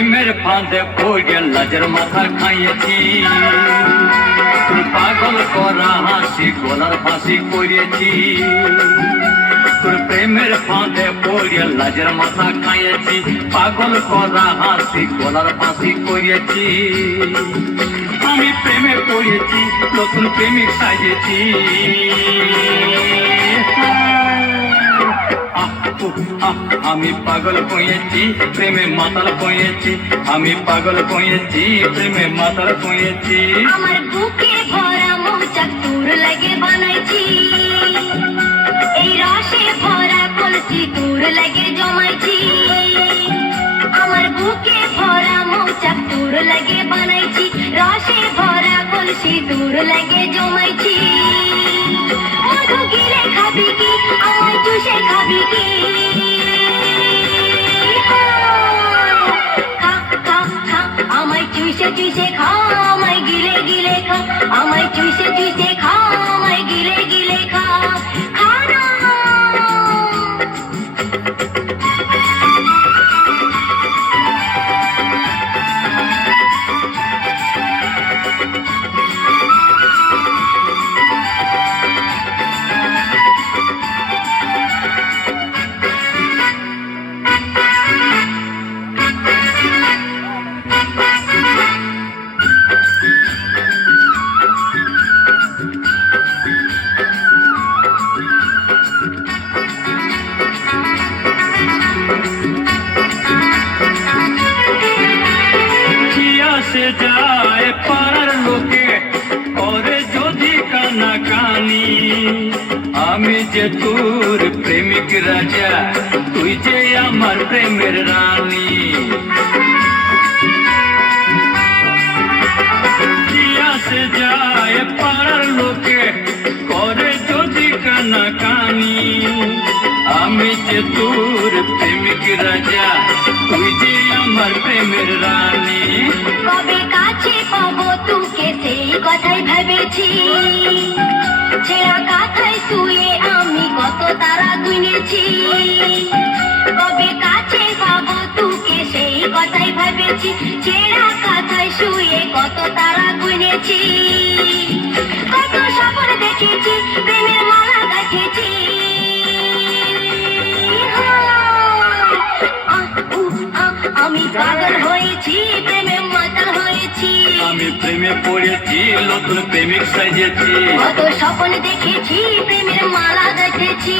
প্রেমের ফাঁদে পড়ে লাজের মাথা খাইয়েছি, তোর পাগল করা হাসি গলার ফাঁসি করিয়েছি। তোর প্রেমের ফাঁদে পড়ে লাজের মাথা খাইয়েছি, পাগল করা হাসি গলার ফাঁসি করিয়েছি। আমি প্রেমে পড়েছি, নতুন প্রেমিক সাজেছি। আমি পাগল হয়েছি, প্রেমে মাতাল হয়েছি। আমি পাগল হয়েছি, প্রেমে মাতাল হয়েছি। আমার বুকে ভরা মৌচাক তোর লাগে বানাইছি, এই রসে ভরা কলসি তোর লাগে জমাইছি। আমার বুকে ভরা মৌচাক তোর লাগে বানাইছি, রসে ভরা কলসি তোর লাগে জমাইছি। মধু গিলে খাবি কি, আমায় চুষে খাবি কি? আমায় চুষে চুষে খা, আমায় গিলে গিলে খা। আমায় চুষে চুষে খা, আমায় গিলে গিলে খা। খা না। সে যায় পাড়ার লোকে করে যদি কানাকানি, আমি যে তোর প্রেমিক রাজা, তুই যে আমার প্রেমের রানী। সে যায় পাড়ার লোকে করে যদি কানাকানি, আমি যে তোর প্রেমিক রাজা, তুই যে আমার প্রেমের রানী। কবে কাছে পাবো তোকে সেই কথাই ভেবেছি, ছেঁড়া কাঁথায় শুয়ে আমি কত তারা গুনেছি। কবে কাছে পাবো তোকে সেই কথাই ভেবেছি, ছেঁড়া কাঁথায় শুয়ে কত তারা গুনেছি। কত স্বপ্ন দেখেছি, প্রেমের মালা গাঁথেছি। আমি পাগল হয়েছি, প্রেমে মাতাল হয়েছি। আমি প্রেমে পড়েছি, নতুন প্রেমিক সাজেছি। কত স্বপ্ন দেখেছি, প্রেমের মালা গাঁথেছি।